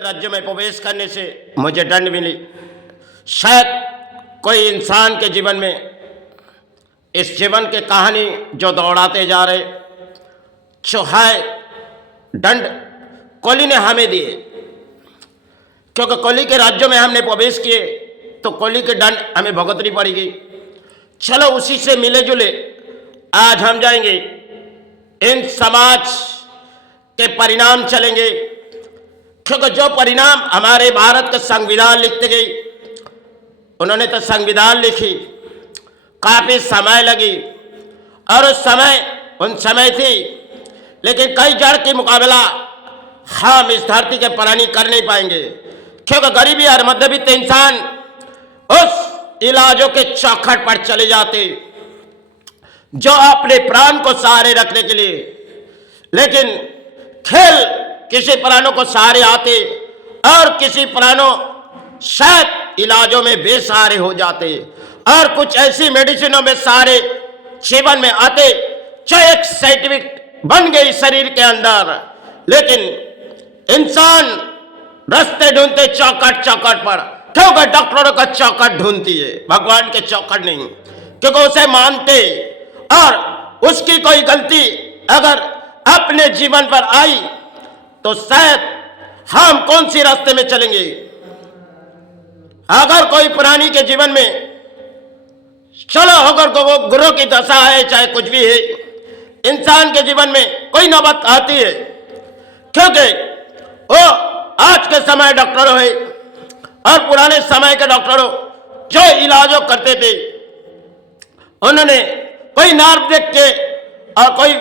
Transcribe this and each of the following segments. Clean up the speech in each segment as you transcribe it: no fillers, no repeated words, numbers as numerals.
राज्य में प्रवेश करने से मुझे दंड मिली। शायद कोई इंसान के जीवन में इस जीवन की कहानी जो दौड़ाते जा रहे जो है दंड कोहली ने हमें दिए, क्योंकि कोहली के राज्य में हमने प्रवेश किए तो कोहली के दंड हमें भुगतनी पड़ेगी। चलो उसी से मिले जुले आज हम जाएंगे, इन समाज के परिणाम चलेंगे, क्योंकि जो परिणाम हमारे भारत का संविधान लिखते गई, उन्होंने तो संविधान लिखी, काफी समय लगी और उन समय थी, लेकिन कई जड़ के मुकाबला हम इस धरती के प्राणी कर नहीं पाएंगे, क्योंकि गरीबी और मध्यवित्त इंसान उस इलाजों के चौखट पर चले जाते जो अपने प्राण को सहारे रखने के लिए, लेकिन खेल किसी प्राणों को सहारे आते और किसी प्राणों शायद इलाजों में बेसहारे हो जाते और कुछ ऐसी मेडिसिनों में सहारे जीवन में आते जो एक सर्टिफिकेट बन गई शरीर के अंदर, लेकिन इंसान रास्ते ढूंढते चौखट पर, क्योंकि डॉक्टरों का चौखट ढूंढती है, भगवान के चौखट नहीं, क्योंकि उसे मानते और उसकी कोई गलती अगर अपने जीवन पर आई तो शायद हम कौन सी रास्ते में चलेंगे। अगर कोई प्राणी के जीवन में चलो अगर वो गुरु की दशा है चाहे कुछ भी है, इंसान के जीवन में कोई नौबत आती है, क्योंकि वो आज के समय डॉक्टरों है और पुराने समय के डॉक्टरों जो इलाजों करते थे, उन्होंने कोई नार्व देख के और कोई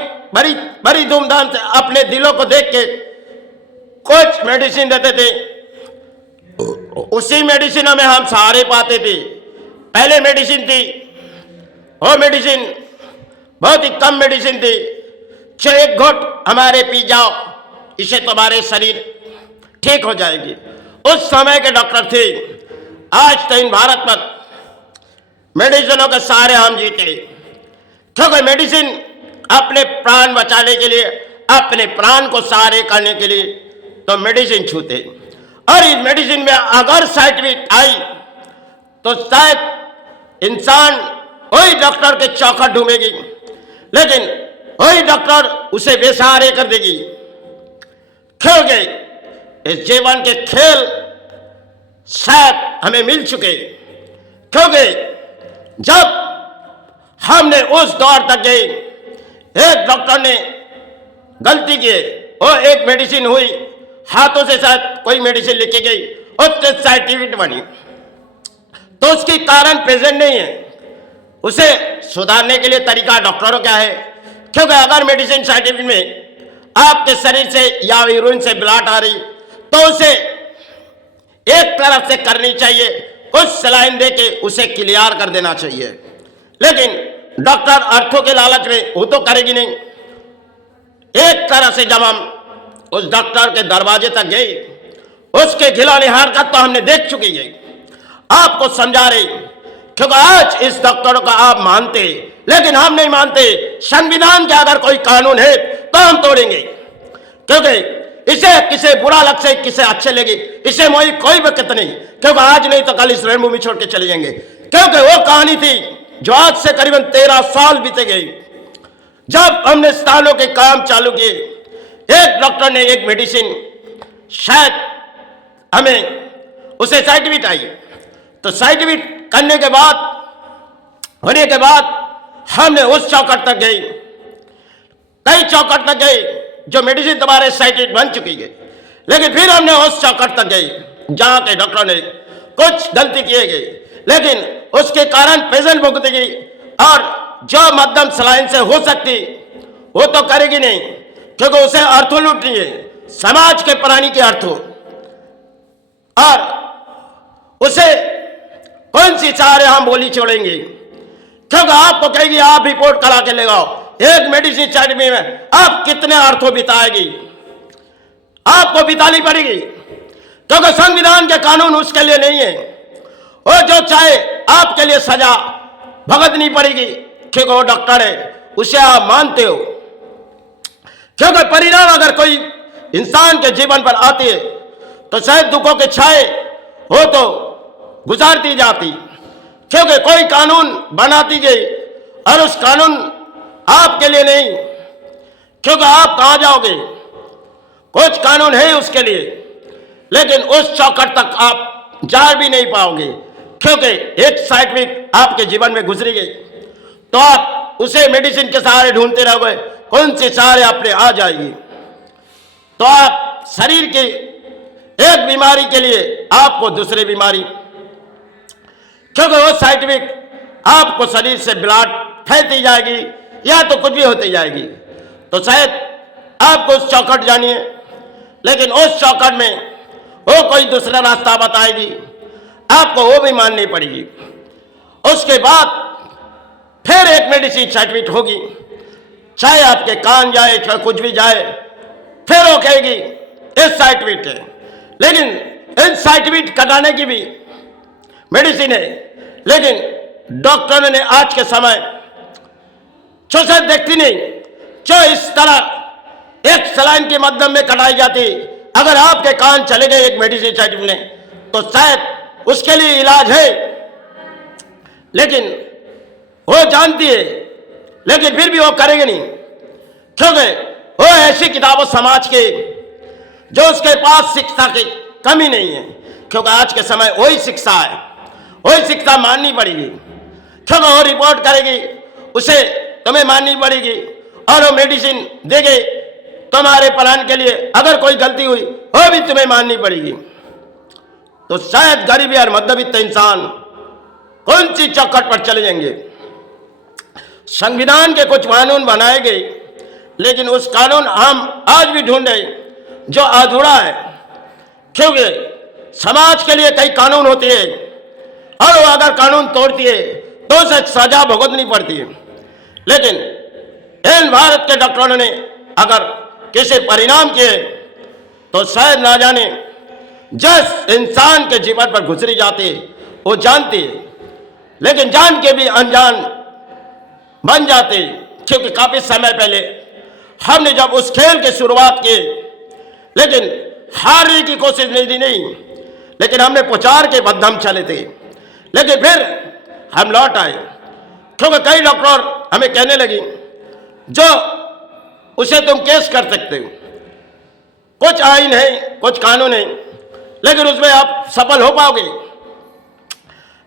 बड़ी धूमधाम से अपने दिलों को देख के कुछ मेडिसिन देते थे, उसी मेडिसिनों में हम सहारे पाते थे। पहले मेडिसिन थी, वो मेडिसिन बहुत ही कम मेडिसिन थी, जो एक घोट हमारे पी जाओ इससे तुम्हारे शरीर ठीक हो जाएगी, उस समय के डॉक्टर थे। आज तो इन भारत में मेडिसिनों के सहारे हम जीते, क्योंकि मेडिसिन अपने प्राण बचाने के लिए, अपने प्राण को सहारे करने के लिए तो मेडिसिन छूते, और इस मेडिसिन में अगर साइड इफेक्ट आई तो शायद इंसान वही डॉक्टर के चौखट ढूंढेगी, लेकिन वही डॉक्टर उसे बेसहारे कर देगी, क्योंकि इस जीवन के खेल शायद हमें मिल चुके, क्योंकि जब हमने उस दौर तक गए, एक डॉक्टर ने गलती की, वो एक मेडिसिन हुई, हाथों से शायद कोई मेडिसिन लिखी गई, उससे सर्टिफिकेट बनी, तो उसकी कारण प्रेजेंट नहीं है। उसे सुधारने के लिए तरीका डॉक्टरों क्या है, क्योंकि अगर मेडिसिन सर्टिफिकेट में आपके शरीर से या यूरिन से ब्लड आ रही तो उसे एक तरफ से करनी चाहिए, कुछ सलाइन दे के उसे क्लियर कर देना चाहिए, लेकिन डॉक्टर अर्थों के लालच में वो तो करेगी नहीं। एक तरह से जब हम उस डॉक्टर के दरवाजे तक गए, उसके खिलौने हरकत तो हमने देख चुकी है, आपको समझा रहे, क्योंकि आज इस डॉक्टरों का आप मानते, लेकिन हम नहीं मानते। संविधान के अगर कोई कानून है तो हम तोड़ेंगे, क्योंकि इसे किसे बुरा लग से किसे अच्छे लगे, इसे मोई कोई वक्त नहीं, क्योंकि आज नहीं तो कल इस रणभूमि छोड़ के चले जाएंगे, क्योंकि वो कहानी थी जो आज से करीबन 13 साल बीते गए, जब हमने स्थानों के काम चालू किए। एक डॉक्टर ने एक मेडिसिन शायद हमें उसे सर्टिफिकेट आई, तो सर्टिफिकेट करने के बाद होने के बाद हमने उस चौखट तक गए, कई चौखट तक गए जो मेडिसिन तुम्हारे सर्टिफिकेट बन चुकी है, लेकिन फिर हमने उस चौखट तक गए जहां के डॉक्टर ने कुछ गलती किए गई, लेकिन उसके कारण पेशेंट भुगतेगी, और जो मध्यम सलाइन से हो सकती वो तो करेगी नहीं, क्योंकि उसे अर्थों लूटनी है, समाज के प्राणी के अर्थों, और उसे कौन सी सहारे हम बोली छोड़ेंगे, क्योंकि आपको कहेगी आप रिपोर्ट करा के ले आओ, एक मेडिसिन सर्टिफिकेट में आप कितने अर्थों बिताएगी, आपको बितानी पड़ेगी, क्योंकि संविधान के कानून उसके लिए नहीं है। वो जो चाहे आपके लिए सजा भुगतनी पड़ेगी, क्योंकि वो डॉक्टर है, उसे आप मानते हो, क्योंकि परिणाम अगर कोई इंसान के जीवन पर आती है तो शायद दुखों के छाए हो तो गुजारती जाती, क्योंकि कोई कानून बनाती गई और उस कानून आपके लिए नहीं, क्योंकि आप कहाँ जाओगे, कुछ कानून है उसके लिए, लेकिन उस चौखट तक आप जा भी नहीं पाओगे, क्योंकि एक साइड वीक आपके जीवन में गुजरी गई तो आप उसे मेडिसिन के सहारे ढूंढते रहोगे, कौन से सहारे आपने आ जाएगी। तो आप शरीर की एक बीमारी के लिए आपको दूसरी बीमारी, क्योंकि वो साइड वीक आपको शरीर से ब्लड फैलती जाएगी या तो कुछ भी होती जाएगी। तो शायद आपको उस चौखट जानिए, लेकिन उस चौखट में वो कोई दूसरा रास्ता बताएगी, आपको वो भी माननी पड़ेगी। उसके बाद फिर एक मेडिसिन सर्टिफिकेट होगी, चाहे आपके कान जाए चाहे कुछ भी जाए, फिर वो कहेगी इस सर्टिफिकेट है, लेकिन इन सर्टिफिकेट कटाने की भी मेडिसिन है। लेकिन डॉक्टरों ने आज के समय जो शायद देखती नहीं, जो इस तरह एक सलाइन के माध्यम में कटाई जाती, अगर आपके कान चले गए एक मेडिसिन सर्टिफिकेट में तो शायद उसके लिए इलाज है, लेकिन वो जानती है, लेकिन फिर भी वो करेंगे नहीं, क्योंकि वो ऐसी किताबों समाज के जो उसके पास शिक्षा की कमी नहीं है, क्योंकि आज के समय वही शिक्षा है, वही शिक्षा माननी पड़ेगी, क्योंकि वो रिपोर्ट करेगी उसे तुम्हें माननी पड़ेगी और वो मेडिसिन देगी तुम्हारे प्लान के लिए, अगर कोई गलती हुई वो भी तुम्हें माननी पड़ेगी। तो शायद गरीब और मध्यवित्त इंसान कौन सी चौखट पर चले जाएंगे। संविधान के कुछ कानून बनाए गए, लेकिन उस कानून हम आज भी ढूंढे जो अधूरा है, क्योंकि समाज के लिए कई कानून होते हैं और वो अगर कानून तोड़ती है तो उसे सजा भुगतनी पड़ती है। लेकिन इन भारत के डॉक्टरों ने अगर किसी परिणाम किए तो शायद ना जाने जिस इंसान के जीवन पर गुजरी जाती है वो जानती है, लेकिन जान के भी अनजान बन जाते, क्योंकि काफी समय पहले हमने जब उस खेल की शुरुआत की, लेकिन हारने की कोशिश नहीं, लेकिन हमने प्रचार के बदनाम चले थे, लेकिन फिर हम लौट आए, क्योंकि कई डॉक्टर हमें कहने लगी जो उसे तुम केस कर सकते हो, कुछ आईन है कुछ कानून है, लेकिन उसमें आप सफल हो पाओगे,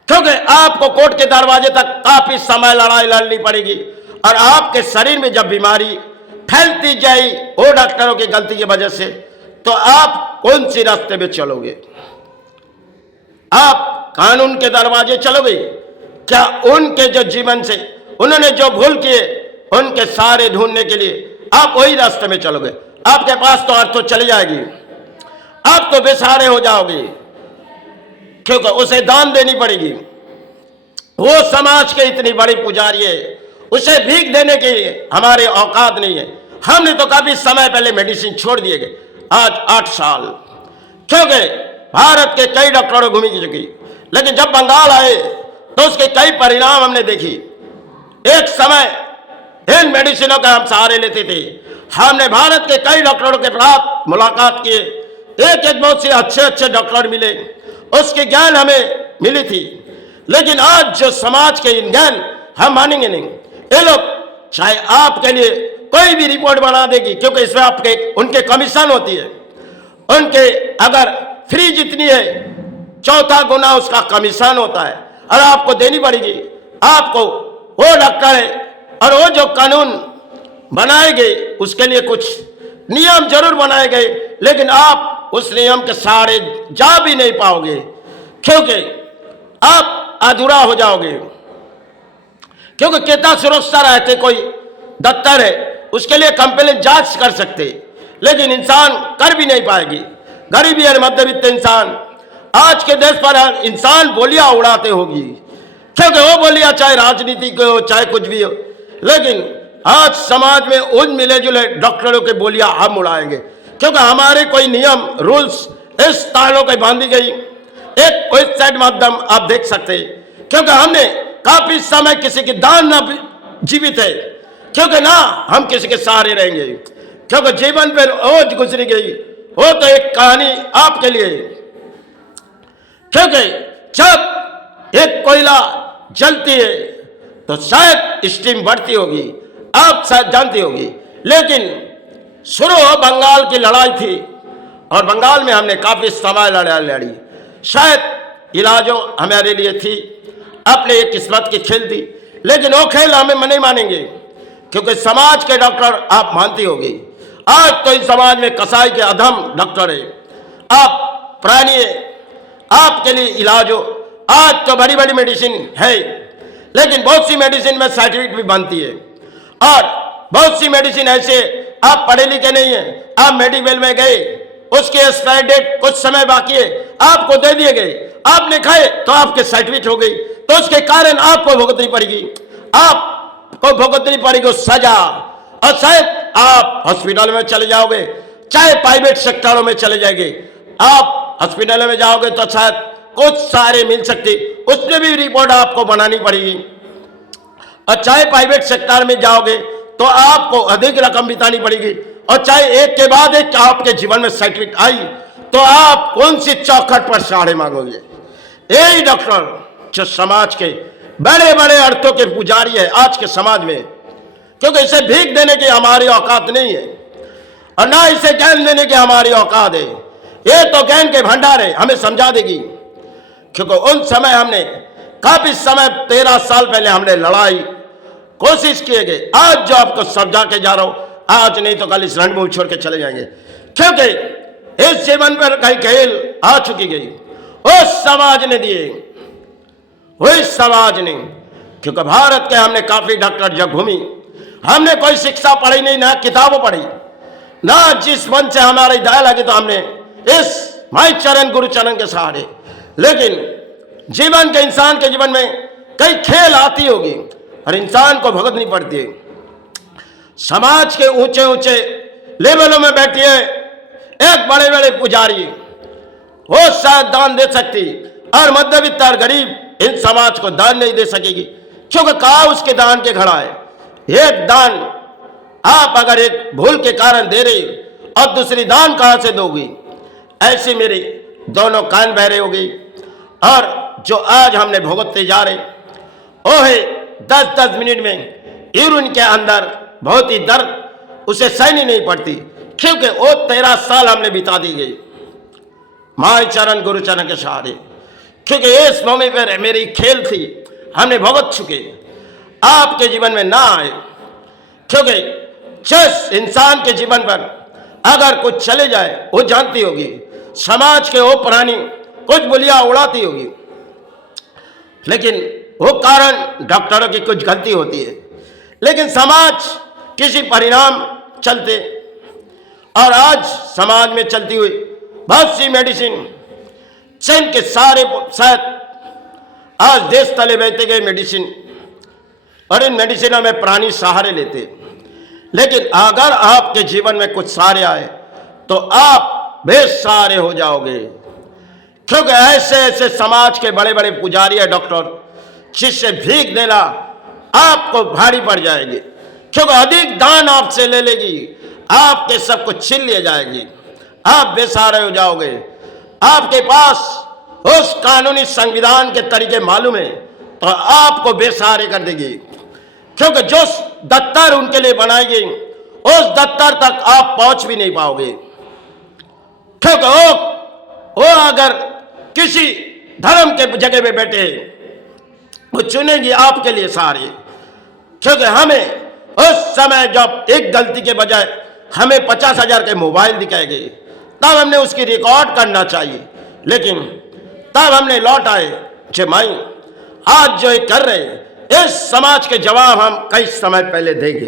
क्योंकि आपको कोर्ट के दरवाजे तक काफी समय लड़ाई लड़नी पड़ेगी और आपके शरीर में जब बीमारी फैलती जाए वो डॉक्टरों की गलती की वजह से, तो आप कौन सी रास्ते में चलोगे। आप कानून के दरवाजे चलोगे क्या उनके जो जीवन से उन्होंने जो भूल किए उनके सारे ढूंढने के लिए आप वही रास्ते में चलोगे। आपके पास तो अर्थ तो चली जाएगी, आप तो बेसहारे हो जाओगे, क्योंकि उसे दान देनी पड़ेगी। वो समाज के इतनी बड़ी पुजारी है, उसे भीख देने के लिए हमारे औकात नहीं है। हमने तो काफी समय पहले मेडिसिन छोड़ दिए गए, आज 8 साल, क्योंकि भारत के कई डॉक्टरों घूमी चुकी, लेकिन जब बंगाल आए तो उसके कई परिणाम हमने देखी। एक समय इन मेडिसिनों का हम सहारे लेते थे, हमने भारत के कई डॉक्टरों के साथ मुलाकात किए, एक बहुत से अच्छे डॉक्टर मिले, उसके ज्ञान हमें मिली थी, लेकिन आज जो समाज के इन ज्ञान हम मानेंगे नहीं। ये लोग चाहे आपके लिए कोई भी रिपोर्ट बना देगी, क्योंकि इसमें आपके उनके कमीशन होती है, उनके अगर फ्री जितनी है 4 गुना उसका कमीशन होता है और आपको देनी पड़ेगी। आपको वो डॉक्टर है और वो जो कानून बनाए गए उसके लिए कुछ नियम जरूर बनाए गए, लेकिन आप उस नियम के सहारे जा भी नहीं पाओगे, क्योंकि आप अधूरा हो जाओगे। क्योंकि कितना सुरक्षा रहते, कोई दफ्तर है उसके लिए कंप्लेंट जांच कर सकते, लेकिन इंसान कर भी नहीं पाएगी। गरीबी और मध्यवित्त इंसान आज के देश पर इंसान बोलियां उड़ाते होगी, क्योंकि वो बोलियां चाहे राजनीति के हो चाहे कुछ भी हो, लेकिन आज समाज में उन मिले जुले डॉक्टरों के बोलियां हम उड़ाएंगे, क्योंकि हमारे कोई नियम रूल्स इस तालों की बांधी गई। एक वेबसाइट माध्यम आप देख सकते हैं, क्योंकि हमने काफी समय किसी की दान न जीवित है, क्योंकि ना हम किसी के सहारे रहेंगे, क्योंकि जीवन पर रोज गुजरी गई वो तो एक कहानी आपके लिए, क्योंकि जब एक कोयला जलती है तो शायद स्टीम बढ़ती होगी, आप शायद जानती होगी, लेकिन शुरू बंगाल की लड़ाई थी और बंगाल में हमने काफी समय लड़ी, शायद इलाजों हमारे लिए थी, अपने एक किस्मत की खेल थी, लेकिन वो खेल हमें नहीं मानेंगे क्योंकि समाज के डॉक्टर आप मानती होगी। आज तो इस समाज में कसाई के अधम डॉक्टर है, आप प्राणी, आपके लिए इलाज हो। आज तो बड़ी बड़ी मेडिसिन है, लेकिन बहुत सी मेडिसिन में साइड इफेक्ट भी बनती है और बहुत सी मेडिसिन ऐसे आप पढ़े लिखे नहीं है, आप मेडिकल में गए, उसकी एक्सपायरी डेट कुछ समय बाकी है, आपको दे दिए गए, आपने खाए तो आपके साइड इफेक्ट हो गई, तो उसके कारण आपको भुगतनी पड़ेगी, आपको भुगतनी पड़ेगी सजा, और शायद आप हॉस्पिटल में चले जाओगे, चाहे प्राइवेट सेक्टरों में चले जाएंगे, आप हॉस्पिटल में जाओगे तो शायद कुछ सारे मिल सकती, उसमें भी रिपोर्ट आपको बनानी पड़ेगी, और चाहे प्राइवेट सेक्टर में जाओगे तो आपको अधिक रकम बितानी पड़ेगी, और चाहे एक के बाद एक आपके जीवन में साइड इफेक्ट आई तो आप कौन सी चौखट पर सहारे मांगोगे। यही डॉक्टर जो समाज के बड़े बड़े अर्थों के पुजारी है आज के समाज में, क्योंकि इसे भीख देने की हमारी औकात नहीं है और ना इसे ज्ञान देने की हमारी औकात है, ये तो ज्ञान के भंडार है, हमें समझा देगी, क्योंकि उन समय हमने काफी समय 13 साल पहले हमने लड़ाई कोशिश किए गए। आज जो आपको समझा के जा रहा हूं, आज नहीं तो कल इस रणभूमि छोड़ के चले जाएंगे, क्योंकि इस जीवन पर कई खेल आ चुकी गई, उस समाज ने दिए, वही समाज ने, क्योंकि भारत के हमने काफी डॉक्टर जब घूमी, हमने कोई शिक्षा पढ़ी नहीं, ना किताबों पढ़ी, ना जिस मन से हमारी दया लगी तो हमने इस माई चरण गुरु चरण के सहारे, लेकिन जीवन के इंसान के जीवन में कई खेल आती होगी और इंसान को भुगतनी पड़ती है। समाज के ऊंचे ऊंचे लेवलों में बैठी है एक बड़े बड़े पुजारी, वो शायद दान दे सकती और मध्यवित्त और गरीब इन समाज को दान नहीं दे सकेगी, क्योंकि कहा उसके दान के घड़ा है। एक दान आप अगर एक भूल के कारण दे रही और दूसरी दान कहां से दोगी, ऐसे मेरे दोनों कान बहरे हो गई, और जो आज हमने भुगतते जा रहे वो है 10-10 मिनट में यूरिन के अंदर बहुत ही दर्द, उसे सहनी नहीं पड़ती, क्योंकि वो 13 साल हमने बिता दी गई माई चरण गुरु चरण के सहारे, क्योंकि इस मौके पर मेरी खेल थी, हमने भुगत चुके, आपके जीवन में ना आए, क्योंकि जिस इंसान के जीवन पर अगर कुछ चले जाए वो जानती होगी, समाज के वो प्राणी कुछ बुलिया उड़ाती होगी, लेकिन वो कारण डॉक्टरों की कुछ गलती होती है, लेकिन समाज किसी परिणाम चलते, और आज समाज में चलती हुई बहुत सी मेडिसिन, चीन के सारे शायद आज देश तले बहते गए मेडिसिन, और इन मेडिसिनों में प्राणी सहारे लेते, लेकिन अगर आपके जीवन में कुछ सहारे आए तो आप बेसहारे हो जाओगे, क्योंकि ऐसे ऐसे समाज के बड़े बड़े पुजारी है डॉक्टर, जिससे भीख देना आपको भारी पड़ जाएगी, क्योंकि अधिक दान आपसे ले लेगी, आपके सब कुछ छीन ले जाएगी, आप बेसहारे हो जाओगे। आपके पास उस कानूनी संविधान के तरीके मालूम है तो आपको बेसहारे कर देगी, क्योंकि जो दफ्तर उनके लिए बनाई गई उस दफ्तर तक आप पहुंच भी नहीं पाओगे, क्योंकि वो अगर किसी धर्म के जगह पे बैठे वो चुनेगी आपके लिए सारे, क्योंकि हमें उस समय जब एक गलती के बजाय हमें 50,000 के मोबाइल दिखाए गए तब हमने उसकी रिकॉर्ड करना चाहिए, लेकिन तब हमने लौट आए जे माई आज जो कर रहे इस समाज के जवाब हम कई समय पहले देंगे,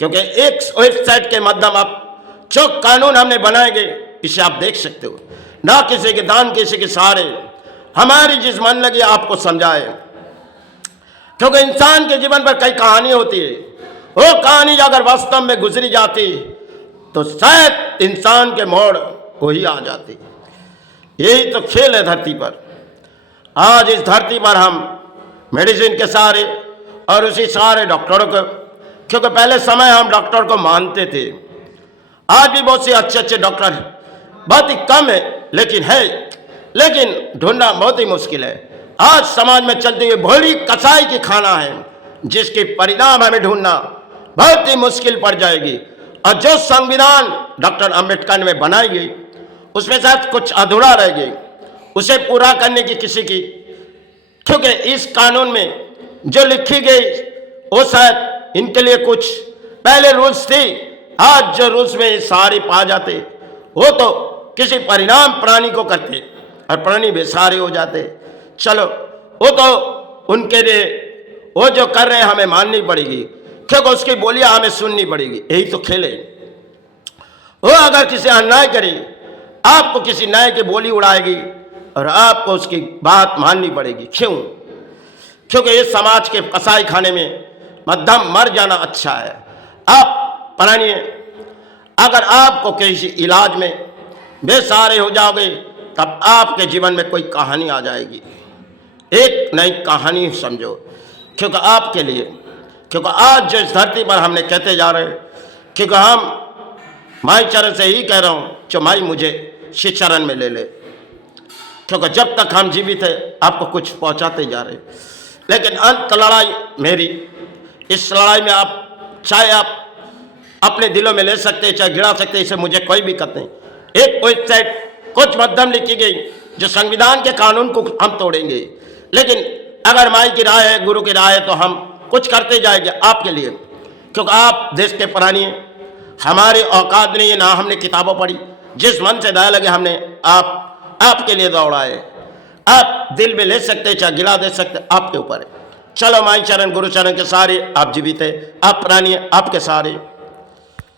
क्योंकि एक वेबसाइट के माध्यम आप जो कानून हमने बनाएंगे इसे आप देख सकते हो, ना किसी के दान किसी के सहारे, हमारी जिस मन लगी आपको समझाए, क्योंकि इंसान के जीवन पर कई कहानी होती है, वो कहानी अगर वास्तव में गुजरी जाती तो शायद इंसान के मोड़ वही आ जाती। यही तो खेल है धरती पर। आज इस धरती पर हम मेडिसिन के सहारे और उसी सहारे डॉक्टरों को, क्योंकि पहले समय हम डॉक्टर को मानते थे, आज भी बहुत से अच्छे अच्छे डॉक्टर बहुत ही कम है, लेकिन है, लेकिन ढूंढना बहुत ही मुश्किल है। आज समाज में चलती हुई भोली कसाई की खाना है, जिसके परिणाम हमें ढूंढना बहुत ही मुश्किल पड़ जाएगी। और जो संविधान डॉक्टर अंबेडकर ने बनाई गई, उसमें शायद कुछ अधूरा रह गई, उसे पूरा करने की किसी की, क्योंकि इस कानून में जो लिखी गई वो शायद इनके लिए कुछ पहले रूल्स थी। आज जो रूल्स में सारे पा जाते, वो तो किसी परिणाम प्राणी को करते और प्राणी बेसहारे हो जाते। चलो, वो तो उनके लिए, वो जो कर रहे हैं हमें माननी पड़ेगी, क्योंकि उसकी बोलियां हमें सुननी पड़ेगी। यही तो खेल है। वो अगर किसी अन्याय करे, आपको किसी न्याय की बोली उड़ाएगी और आपको उसकी बात माननी पड़ेगी। क्यों? क्योंकि इस समाज के कसाई खाने में मध्यम मर जाना अच्छा है। आप प्राणिए, अगर आपको किसी इलाज में बेसहारे हो जाओगे, तब आपके जीवन में कोई कहानी आ जाएगी, एक नई कहानी समझो। क्योंकि आपके लिए, क्योंकि आज जो इस धरती पर हमने कहते जा रहे हैं, क्योंकि हम माई चरण से ही कह रहा हूँ, जो माई मुझे श्री चरण में ले ले, क्योंकि जब तक हम जीवित है आपको कुछ पहुँचाते जा रहे। लेकिन अंत लड़ाई मेरी, इस लड़ाई में आप चाहे आप अपने दिलों में ले सकते, चाहे गिरा सकते, इसे मुझे कोई भी दिक्कत नहीं। एक वेबसाइट कुछ मध्यम लिखी गई जो संविधान के कानून को हम तोड़ेंगे, लेकिन अगर माई की राय है, गुरु की राय है, तो हम कुछ करते जाएंगे आपके लिए, क्योंकि आप देश के प्राणी हैं। हमारे औकात नहीं है, ना हमने किताबों पढ़ी, जिस मन से दया लगे हमने आपके लिए दौड़ा है। आप दिल में ले सकते, चाहे गिरा दे सकते, आपके ऊपर है। चलो, माई चरण गुरु चरण के सारे आप जीवित है, आप प्राणी है, आपके सारे